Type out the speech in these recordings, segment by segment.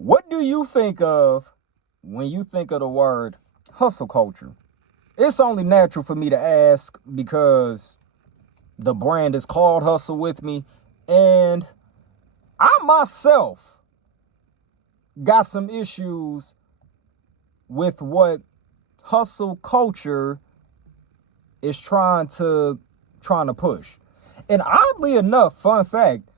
What do you think of when you think of the word hustle culture? It's only natural for me to ask because the brand is called Hustle With Me, and I myself got some issues with what hustle culture is trying to push. And oddly enough, fun fact,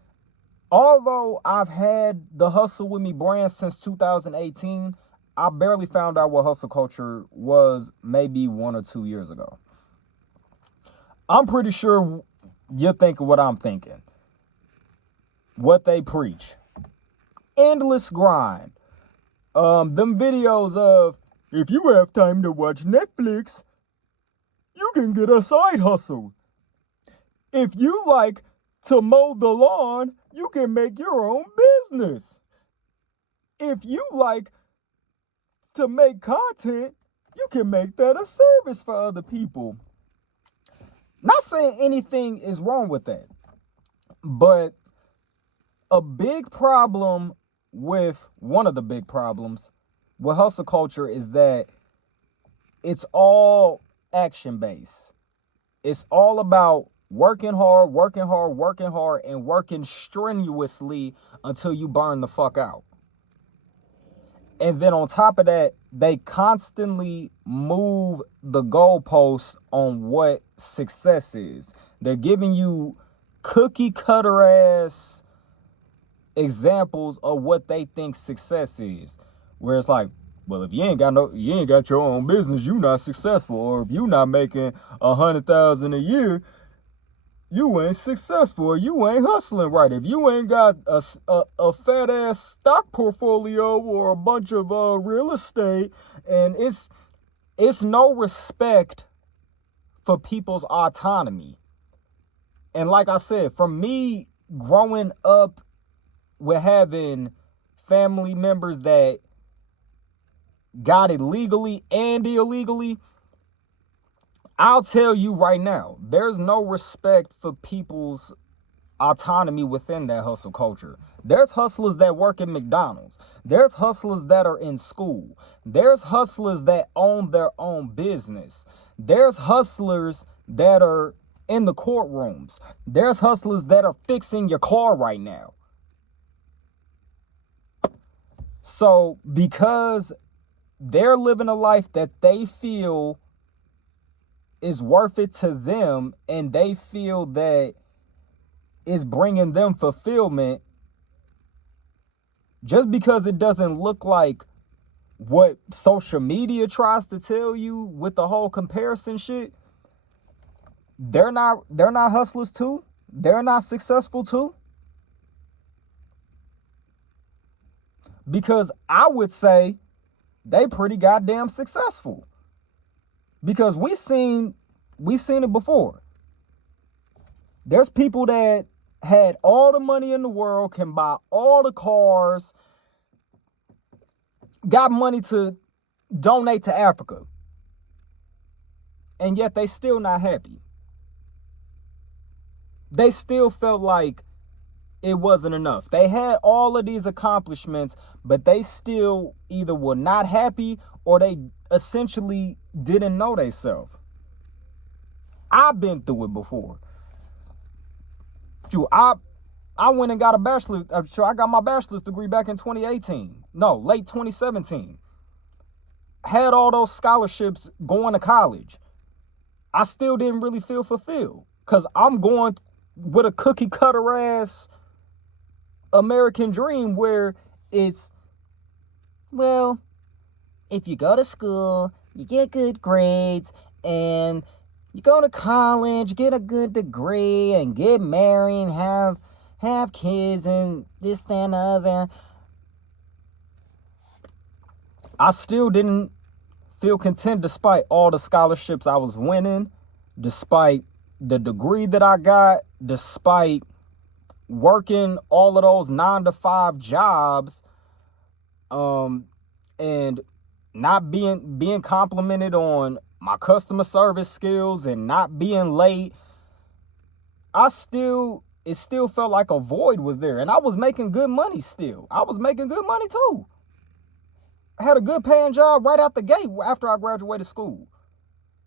although I've had the Hustle With Me brand since 2018, I barely found out what hustle culture was maybe 1 or 2 years ago. I'm pretty sure you're thinking what I'm thinking. What they preach. Endless grind. Them videos of, if you have time to watch Netflix, you can get a side hustle. If you like to mow the lawn, you can make your own business. If you like to make content, you can make that a service for other people. Not saying anything is wrong with that, but one of the big problems with hustle culture is that it's all action based. It's all about working hard, and working strenuously until you burn the fuck out. And then on top of that, they constantly move the goalposts on what success is. They're giving you cookie cutter ass examples of what they think success is. Where it's like, well, if you ain't got your own business, you're not successful. Or if you're not making 100,000 a year, you ain't successful, or you ain't hustling right. If you ain't got a fat ass stock portfolio or a bunch of real estate, and it's no respect for people's autonomy. And like I said, from me growing up with having family members that got it legally and illegally, I'll tell you right now, there's no respect for people's autonomy within that hustle culture. There's hustlers that work at McDonald's. There's hustlers that are in school. There's hustlers that own their own business. There's hustlers that are in the courtrooms. There's hustlers that are fixing your car right now. So because they're living a life that they feel is worth it to them, and they feel that is bringing them fulfillment, just because it doesn't look like what social media tries to tell you with the whole comparison shit, they're not hustlers too. They're not successful too. Because I would say they pretty goddamn successful. Because we seen it before. There's people that had all the money in the world, can buy all the cars, got money to donate to Africa, and yet they still not happy. They still felt like it wasn't enough. They had all of these accomplishments, but they still either were not happy or they essentially didn't know themselves. I've been through it before. I went and got a bachelor's. I got my bachelor's degree back in 2018. No, late 2017. Had all those scholarships going to college. I still didn't really feel fulfilled because I'm going with a cookie cutter ass American dream where it's, well, if you go to school, you get good grades, and you go to college, get a good degree, and get married, and have kids, and this, that, and the other. I still didn't feel content despite all the scholarships I was winning, despite the degree that I got, despite working all of those 9-to-5 jobs, and not being complimented on my customer service skills and not being late. It still felt like a void was there, and I was making good money still. I was making good money too. had a good paying job right out the gate after I graduated school.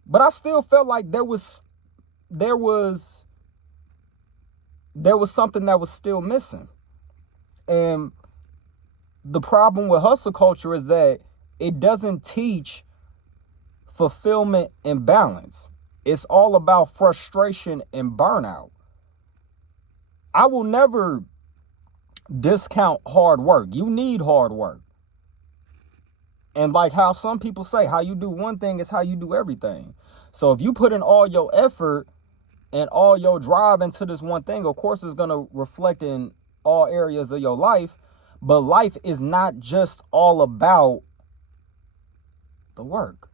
But I still felt like there was something that was still missing. And the problem with hustle culture is that it doesn't teach fulfillment and balance. It's all about frustration and burnout. I will never discount hard work. You need hard work. And like how some people say, how you do one thing is how you do everything. So if you put in all your effort and all your drive into this one thing, of course, it's going to reflect in all areas of your life. But life is not just all about the work.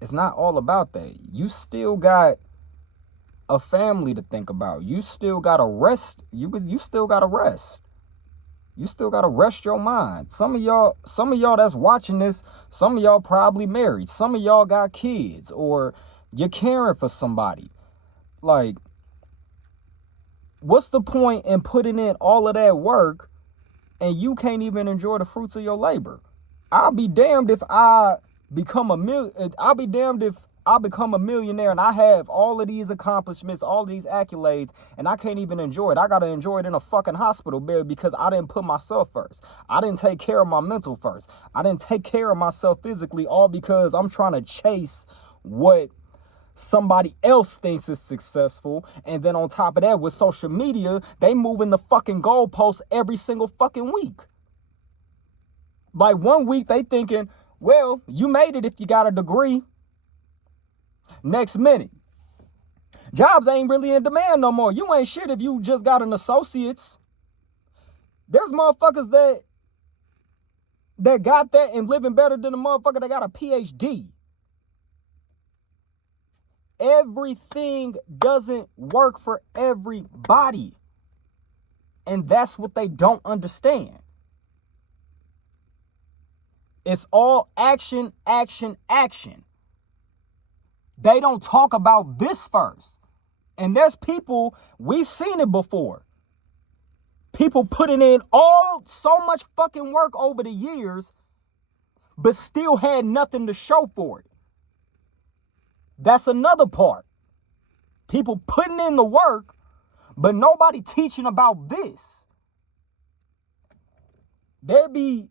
It's not all about that. You still got a family to think about. You still got to rest. You still got to rest. You still got to rest your mind. Some of y'all that's watching this, some of y'all probably married. Some of y'all got kids or you're caring for somebody. Like, what's the point in putting in all of that work and you can't even enjoy the fruits of your labor? I'll be damned if I become a millionaire and I have all of these accomplishments, all of these accolades, and I can't even enjoy it. I got to enjoy it in a fucking hospital bed because I didn't put myself first. I didn't take care of my mental first. I didn't take care of myself physically, all because I'm trying to chase what somebody else thinks is successful. And then on top of that, with social media, they moving the fucking goalposts every single fucking week. Like 1 week they thinking, well, you made it if you got a degree. Next minute, jobs ain't really in demand no more. You ain't shit if you just got an associate's. There's motherfuckers that got that and living better than the motherfucker that got a PhD. Everything doesn't work for everybody. And that's what they don't understand. It's all action, action, action. They don't talk about this first. And there's people, we've seen it before. People putting in so much fucking work over the years, but still had nothing to show for it. That's another part. People putting in the work, but nobody teaching about this. There'd be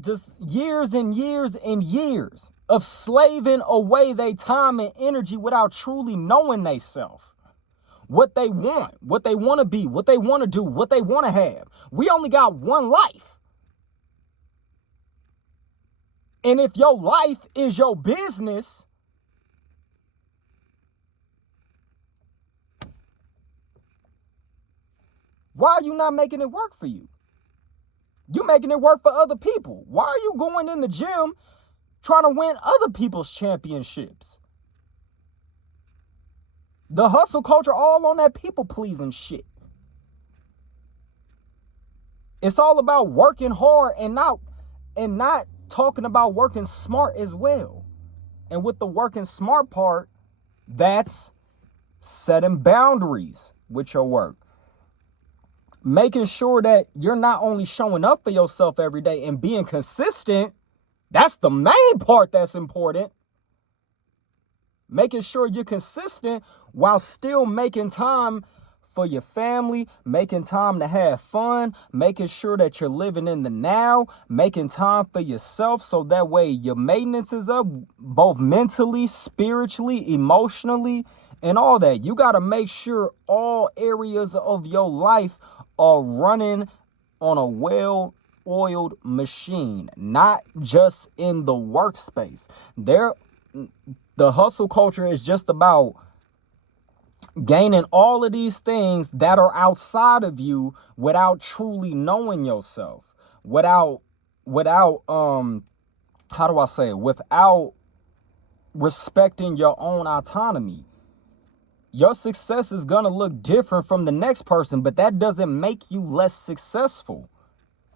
just years and years and years of slaving away their time and energy without truly knowing they self. What they want to be, what they want to do, what they want to have. We only got one life. And if your life is your business, why are you not making it work for you? You're making it work for other people. Why are you going in the gym trying to win other people's championships? The hustle culture all on that people-pleasing shit. It's all about working hard and not talking about working smart as well. And with the working smart part, that's setting boundaries with your work. Making sure that you're not only showing up for yourself every day and being consistent. That's the main part that's important. Making sure you're consistent while still making time for your family, making time to have fun, making sure that you're living in the now, making time for yourself so that way your maintenance is up, both mentally, spiritually, emotionally, and all that. You got to make sure all areas of your life are running on a well-oiled machine, not just in the workspace. The hustle culture is just about gaining all of these things that are outside of you without truly knowing yourself, without respecting your own autonomy. Your success is going to look different from the next person, but that doesn't make you less successful.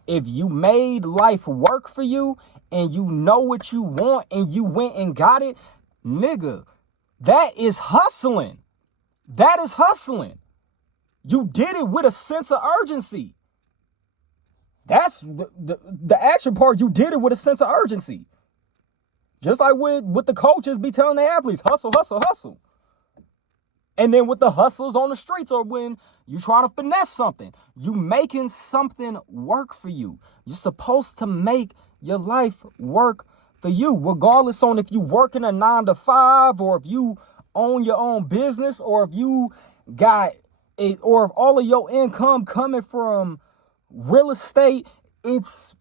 If you made life work for you and you know what you want and you went and got it, nigga, that is hustling. That is hustling. You did it with a sense of urgency. That's the action part. You did it with a sense of urgency. Just like with the coaches be telling the athletes, hustle, hustle, hustle. And then with the hustlers on the streets, or when you trying to finesse something, you making something work for you. You're supposed to make your life work for you, regardless on if you working a 9 to 5, or if you own your own business, or if you got it, or if all of your income coming from real estate. It's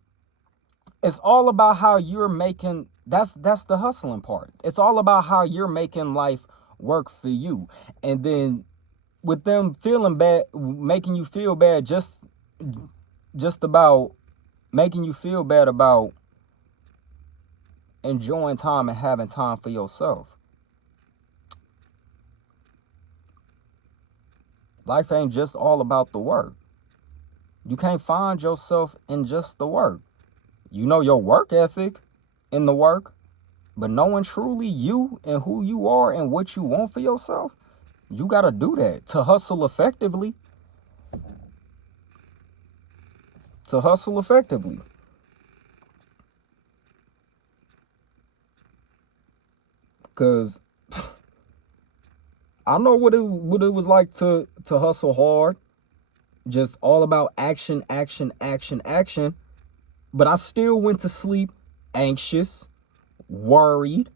all about how you're making. That's the hustling part. It's all about how you're making life work for you. And then with them feeling bad, making you feel bad, just about making you feel bad about enjoying time and having time for yourself. Life ain't just all about the work. You can't find yourself in just the work. You know your work ethic in the work, but knowing truly you and who you are and what you want for yourself, you got to do that to hustle effectively. To hustle effectively. Because I know what it was like to hustle hard. Just all about action, action, action, action. But I still went to sleep anxious, worried.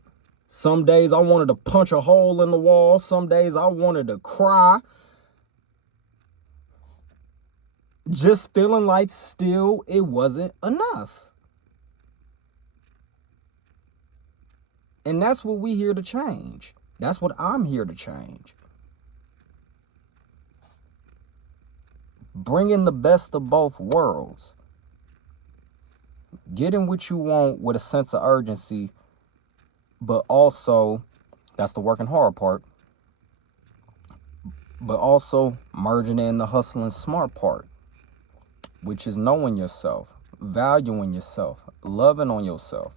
Some days I wanted to punch a hole in the wall. Some days I wanted to cry. Just feeling like still it wasn't enough. And that's what we here to change. That's what I'm here to change. Bringing the best of both worlds. Getting what you want with a sense of urgency, but also, that's the working hard part, but also merging in the hustling smart part, which is knowing yourself, valuing yourself, loving on yourself,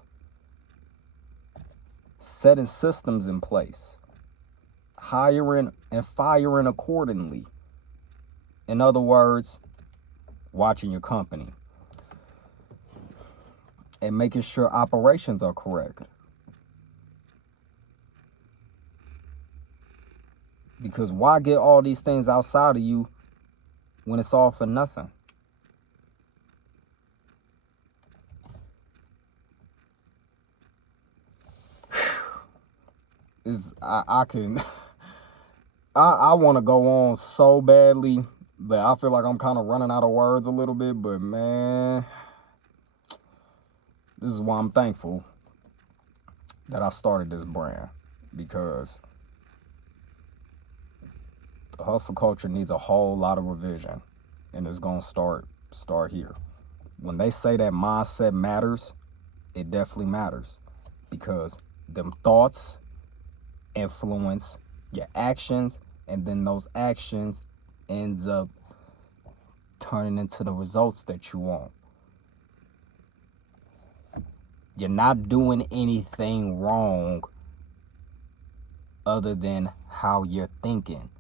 setting systems in place, hiring and firing accordingly. In other words, watching your company and making sure operations are correct. Because why get all these things outside of you when it's all for nothing? I can I want to go on so badly, but I feel like I'm kind of running out of words a little bit. But man, this is why I'm thankful that I started this brand, because the hustle culture needs a whole lot of revision, and it's gonna start here. When they say that mindset matters, it definitely matters, because them thoughts influence your actions, and then those actions ends up turning into the results that you want. You're not doing anything wrong other than how you're thinking.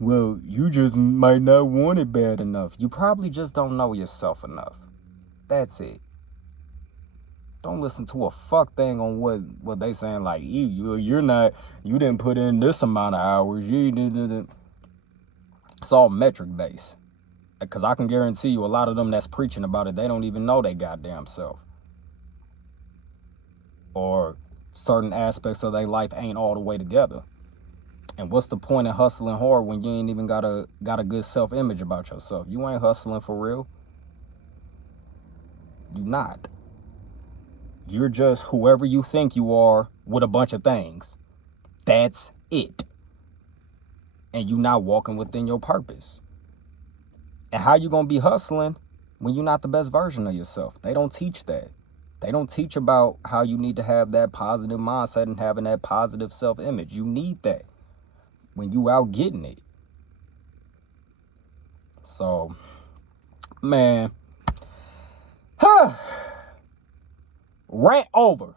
Well, you just might not want it bad enough. You probably just don't know yourself enough. That's it. Don't listen to a fuck thing on what they saying, like, you didn't put in this amount of hours. It's all metric based. Because I can guarantee you a lot of them that's preaching about it, they don't even know they goddamn self. Or certain aspects of their life ain't all the way together. And what's the point of hustling hard when you ain't even got a good self-image about yourself? You ain't hustling for real. You not. You're just whoever you think you are with a bunch of things. That's it. And you not walking within your purpose. And how you gonna be hustling when you're not the best version of yourself? They don't teach that. They don't teach about how you need to have that positive mindset and having that positive self-image. You need that when you out getting it. So, man, rant over.